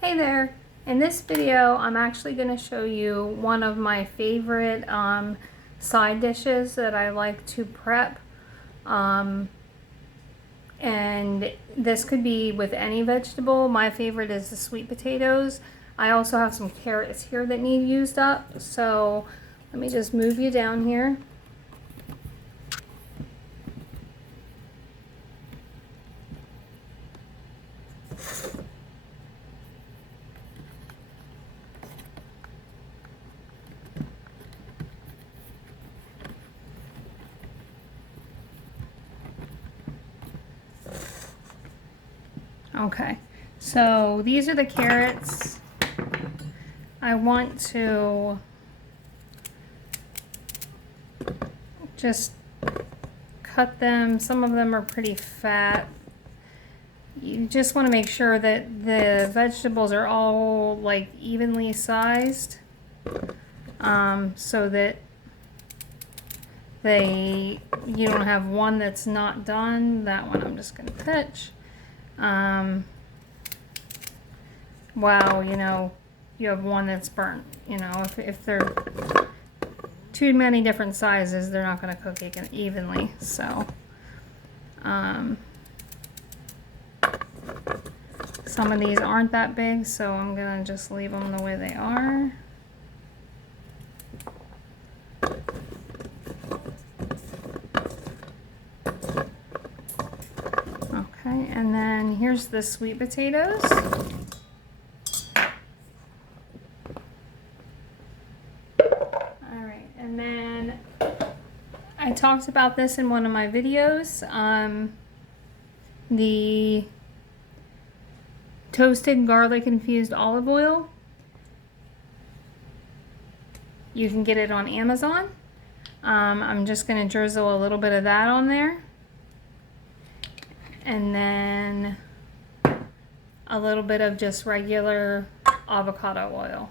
Hey there! In this video, I'm actually going to show you one of my favorite side dishes that I like to prep. And this could be with any vegetable. My favorite is the sweet potatoes. I also have some carrots here that need used up. So let me just move you down here. Okay, so these are the carrots. I want to just cut them. Some of them are pretty fat. You just want to make sure that the vegetables are all like evenly sized, so that you don't have one that's not done. That one I'm just going to pitch. Wow, you have one that's burnt. If they're too many different sizes, they're not going to cook evenly. So some of these aren't that big, so I'm going to just leave them the way they are. Okay, and then here's the sweet potatoes. Alright, and then I talked about this in one of my videos. The toasted garlic infused olive oil. You can get it on Amazon. I'm just going to drizzle a little bit of that on there. And then a little bit of just regular avocado oil.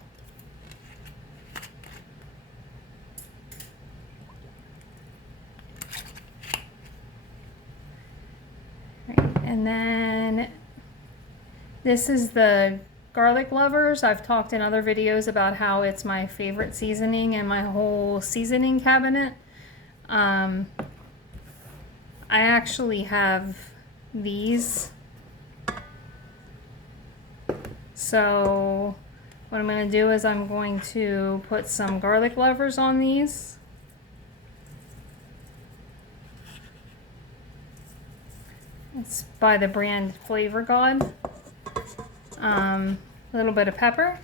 Right. And then this is the garlic lovers. I've talked in other videos about how it's my favorite seasoning in my whole seasoning cabinet. I actually have these. So what I'm going to do is I'm going to put some garlic lovers on these. It's by the brand Flavor God. A little bit of pepper.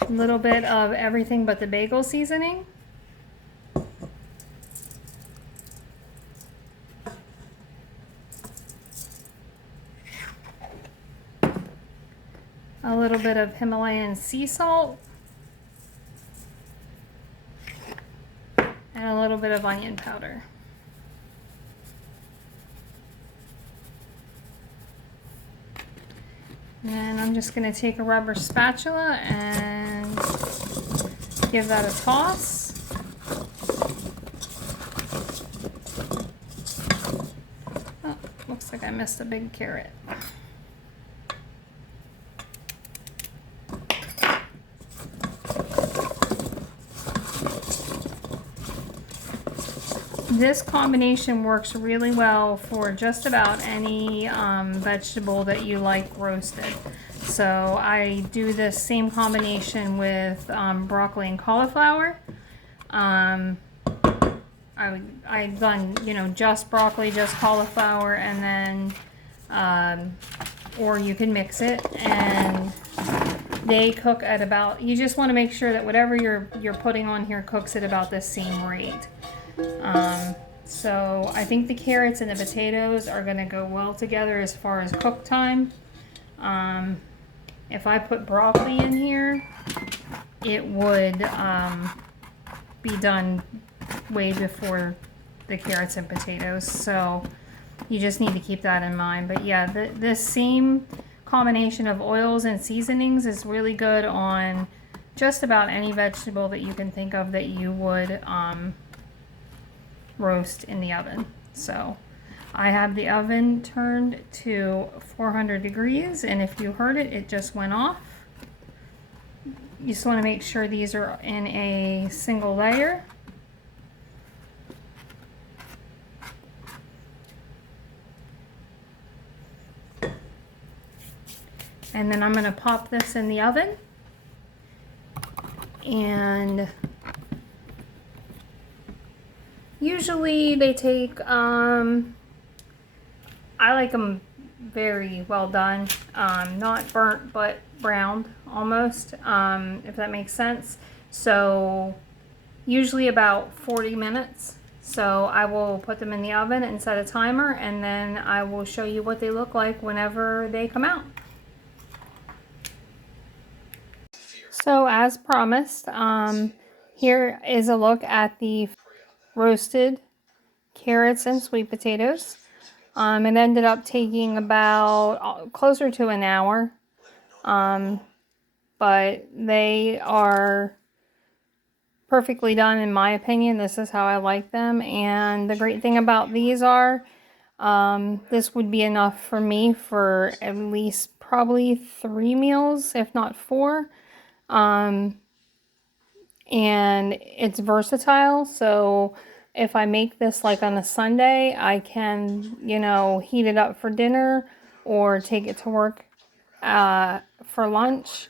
A little bit of everything but the bagel seasoning. A little bit of Himalayan sea salt. And a little bit of onion powder. And I'm just going to take a rubber spatula and give that a toss. Oh, looks like I missed a big carrot. This combination works really well for just about any vegetable that you like roasted. So I do this same combination with broccoli and cauliflower. I've done, just broccoli, just cauliflower, and then, or you can mix it, and they cook at about, you just want to make sure that whatever you're putting on here cooks at about the same rate. So I think the carrots and the potatoes are going to go well together as far as cook time. If I put broccoli in here, it would be done way before the carrots and potatoes. So you just need to keep that in mind. But yeah, this same combination of oils and seasonings is really good on just about any vegetable that you can think of that you would roast in the oven. So I have the oven turned to 400 degrees, and if you heard it, it just went off. You just want to make sure these are in a single layer. And then I'm going to pop this in the oven. And usually they take, I like them very well done, not burnt but browned almost, if that makes sense. So usually about 40 minutes. So I will put them in the oven and set a timer, and then I will show you what they look like whenever they come out. So as promised, here is a look at the roasted carrots and sweet potatoes. It ended up taking about closer to an hour, but they are perfectly done in my opinion. This is how I like them, and the great thing about these are this would be enough for me for at least probably 3 meals, if not 4. And it's versatile, so if I make this like on a Sunday, I can, you know, heat it up for dinner or take it to work for lunch,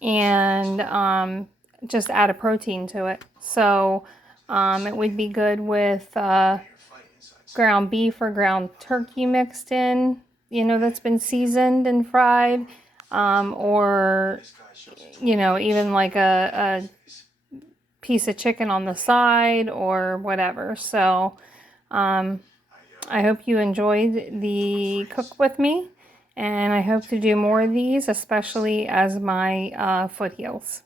and just add a protein to it. So it would be good with ground beef or ground turkey mixed in, you know, that's been seasoned and fried, or, you know, even like a piece of chicken on the side or whatever. So I hope you enjoyed the cook with me, and I hope to do more of these, especially as my foot heals.